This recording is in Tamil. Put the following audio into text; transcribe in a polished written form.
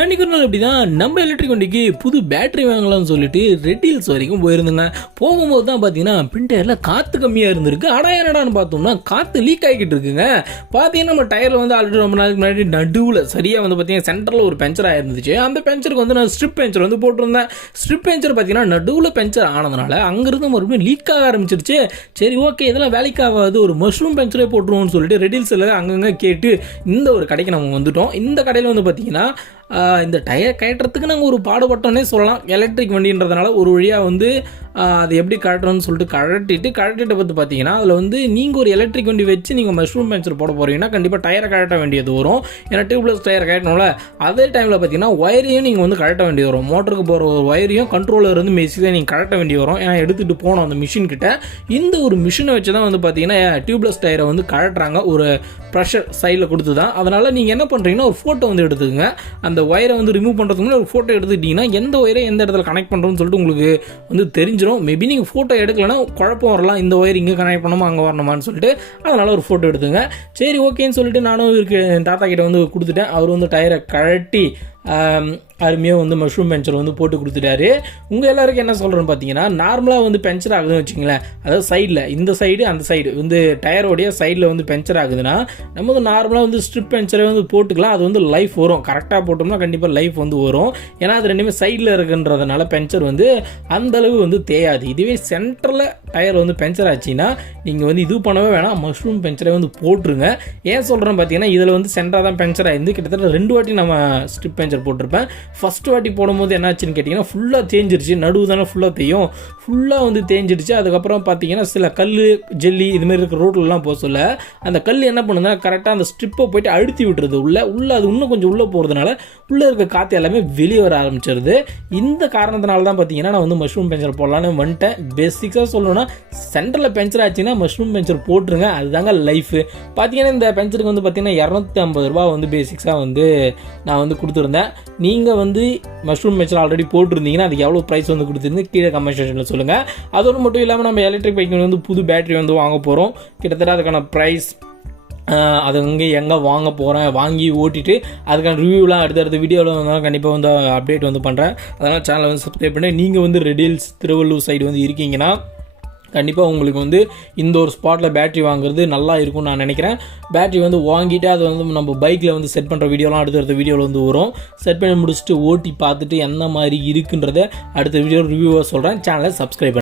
அன்றைக்கி ஒரு நாள் இப்படி தான் நம்ம எலக்ட்ரிக் வண்டிக்கு புது பேட்டரி வாங்கலாம்னு சொல்லிட்டு ரெட் ஹில்ஸ் வரைக்கும் போயிருந்துங்க. போகும்போது தான் பார்த்தீங்கன்னா பின்டயரில் காற்று கம்மியாக இருந்திருக்கு. என்னடான்னு பார்த்தோம்னா காற்று லீக் ஆகிக்கிட்டு இருக்குங்க. பார்த்தீங்கன்னா நம்ம டயரில் வந்து ஆல்ரெடி ரொம்ப நாளுக்கு முன்னாடி நடுவில் சரியாக வந்து பார்த்தீங்கன்னா சென்டரில் ஒரு பெஞ்சர் ஆயிருந்துச்சு. அந்த பெஞ்சருக்கு வந்து நான் ஸ்ட்ரிப் பெஞ்சர் வந்து போட்டிருந்தேன். ஸ்ட்ரிப் பெஞ்சர் பார்த்தீங்கன்னா நடுவில் பெஞ்சர் ஆனதுனால அங்கேருந்து மறுபடியும் லீக் ஆக ஆரம்பிச்சிருச்சு. சரி ஓகே இதெல்லாம் வேலைக்கு ஆகாது, ஒரு மஷ்ரூம் பெஞ்சரே போட்டுருவோம்னு சொல்லிட்டு ரெட் ஹில்ஸில் அங்கங்கே கேட்டு இந்த ஒரு கடைக்கு நம்ம வந்துட்டோம். இந்த கடையில் வந்து பார்த்தீங்கன்னா இந்த டயர் கட்டுறதுக்கு நாங்கள் ஒரு பாடுபட்டோன்னே சொல்லலாம். எலக்ட்ரிக் வண்டின்றதுனால ஒரு வழியாக வந்து அது எப்படி கட்டுறோன்னு சொல்லிட்டு கழட்டிட்டு பார்த்தீங்கன்னா அதில் வந்து நீங்கள் ஒரு எலக்ட்ரிக் வண்டி வச்சு நீங்கள் மஷ்ரூம் பெஞ்சர் போட போகிறீங்கன்னா கண்டிப்பாக டயரை கழட்ட வேண்டியது வரும். ஏன்னா டியூப்லெஸ் டயர் கட்டணும்ல. அதே டைமில் பார்த்தீங்கன்னா ஒயரையும் நீங்கள் வந்து கழட்ட வேண்டியது வரும். மோட்டருக்கு போகிற ஒரு ஒயரையும் கண்ட்ரோலர் இருந்து பேசிக்காக நீங்கள் கழட்ட வேண்டி வரும். ஏன்னா எடுத்துகிட்டு போனோம் அந்த மிஷின் கிட்ட. இந்த ஒரு மிஷினை வச்சு தான் வந்து பார்த்தீங்கன்னா டியூப்லெஸ் டயரை வந்து கழட்டுறாங்க. ஒரு ப்ரெஷர் சைடில் கொடுத்து தான். அதனால் நீங்கள் என்ன பண்ணுறீங்கன்னா ஒரு ஃபோட்டோ வந்து எடுத்துக்கங்க. அந்த ஒயரை வந்து ரிமூவ் பண்ணுறதுக்கு முன்னாடி ஒரு ஃபோட்டோ எடுத்துக்கிட்டிங்கன்னா எந்த ஒயரை எந்த இடத்துல கனெக்ட் பண்ணுறோன்னு சொல்லிட்டு உங்களுக்கு வந்து தெரிஞ்சிடும். மேபி நீங்கள் ஃபோட்டோ எடுக்கலைன்னா குழப்பம் வரலாம், இந்த ஒயர் இங்கே கனெக்ட் பண்ணணுமா அங்கே வரணுமான்னு சொல்லிட்டு. அதனால் ஒரு ஃபோட்டோ எடுத்துங்க. சரி ஓகேன்னு சொல்லிட்டு நானும் இவருக்கு தாத்தா கிட்ட வந்து கொடுத்துட்டேன். அவர் வந்து டயரை கழட்டி அருமையாக வந்து மஷ்ரூம் பெஞ்சர் வந்து போட்டு கொடுத்துட்டாரு. உங்கள் எல்லாருக்கும் என்ன சொல்கிறேன்னு பார்த்தீங்கன்னா, நார்மலாக வந்து பெஞ்சர் ஆகுதுன்னு வச்சுங்களேன், அதாவது சைடில் இந்த சைடு அந்த சைடு வந்து டயரோடைய சைடில் வந்து பெஞ்சர் ஆகுதுன்னா நம்ம வந்து நார்மலாக வந்து ஸ்ட்ரிப் பெஞ்சரை வந்து போட்டுக்கலாம். அது வந்து லைஃப் வரும். கரெக்டாக போட்டோம்னா கண்டிப்பாக லைஃப் வந்து வரும். ஏன்னா அது ரெண்டுமே சைடில் இருக்குன்றதுனால பெஞ்சர் வந்து அந்தளவு வந்து தேயாது. இதுவே சென்டரில் டயர் வந்து பெஞ்சர் ஆச்சுன்னா நீங்கள் வந்து இது பண்ணவே வேணாம், மஷ்ரூம் பெஞ்சரை வந்து போட்டுருங்க. ஏன் சொல்கிறேன்னு பார்த்தீங்கன்னா இதில் வந்து சென்டராக தான் பெஞ்சர் ஆயிருந்து. கிட்டத்தட்ட 2 வாட்டி நம்ம ஸ்ட்ரிப் பெஞ்சர் போட்டிருப்பேன். ஃபஸ்ட் வாட்டி போடும்போது என்னாச்சுன்னு கேட்டிங்கன்னா ஃபுல்லாக தேஞ்சிருச்சு. நடுவு தானே ஃபுல்லாக தேயும், ஃபுல்லாக வந்து தேஞ்சிடுச்சு. அதுக்கப்புறம் பார்த்தீங்கன்னா சில கல் ஜெல்லி இதுமாரி இருக்கிற ரோட்லலாம் போக சொல்ல அந்த கல் என்ன பண்ணுதுன்னா கரெக்டாக அந்த ஸ்ட்ரிப்பை போய்ட்டு அழுத்தி விட்டுருது உள்ள அது இன்னும் கொஞ்சம் உள்ளே போகிறதுனால உள்ளே இருக்க காற்று எல்லாமே வெளியே வர ஆரம்பிச்சிருது. இந்த காரணத்தினால தான் பார்த்தீங்கன்னா நான் வந்து மஷ்ரூம் பெஞ்சர் போடலான்னு வந்துட்டேன். பேசிக்காக சொல்லணும்னா சென்டரில் பெஞ்சர் ஆச்சுன்னா மஷ்ரூம் பெஞ்சர் போட்டுருங்க, அதுதாங்க லைஃபு. பார்த்தீங்கன்னா இந்த பெஞ்சருக்கு வந்து பார்த்தீங்கன்னா 250 ரூபா வந்து பேசிக்ஸாக வந்து நான் வந்து கொடுத்துருந்தேன். நீங்கள் வந்து மஷ்ரூம் பெஞ்சர் ஆல்ரெடி போட்டிருந்தீங்கன்னா அதுக்கு எவ்வளோ ப்ரைஸ் வந்து கொடுத்துருந்து கீழே கமெண்ட் செக்ஷனில் சொல்லுங்கள். அதோடு மட்டும் இல்லாமல் நம்ம எலக்ட்ரிக் பைக் வந்து புது பேட்டரி வந்து வாங்க போகிறோம். கிட்டத்தட்ட அதுக்கான ப்ரைஸ் அது எங்கே வாங்க போகிறேன், வாங்கி ஓட்டிட்டு அதுக்கான ரிவ்யூலாம் அடுத்தடுத்த வீடியோவில் வந்து கண்டிப்பாக வந்து அப்டேட் வந்து பண்ணுறேன். அதனால் சேனலை வந்து சப்ஸ்கிரைப் பண்ணி நீங்கள் வந்து ரெட் ஹில்ஸ் திருவள்ளூர் சைடு வந்து இருக்கீங்கன்னா கண்டிப்பாக உங்களுக்கு வந்து இந்த ஒரு ஸ்பாட்டில் பேட்டரி வாங்குறது நல்லா இருக்கும்னு நான் நினைக்கிறேன். பேட்டரி வந்து வாங்கிட்டு அதை வந்து நம்ம பைக்கில் வந்து செட் பண்ணுற வீடியோலாம் அடுத்த வீடியோவில் வந்து வரும். செட் பண்ணி முடிச்சுட்டு ஓட்டி பார்த்துட்டு எந்த மாதிரி இருக்குன்றதை அடுத்த வீடியோ ரிவ்யூவாக சொல்கிறேன். சேனலை சப்ஸ்கிரைப்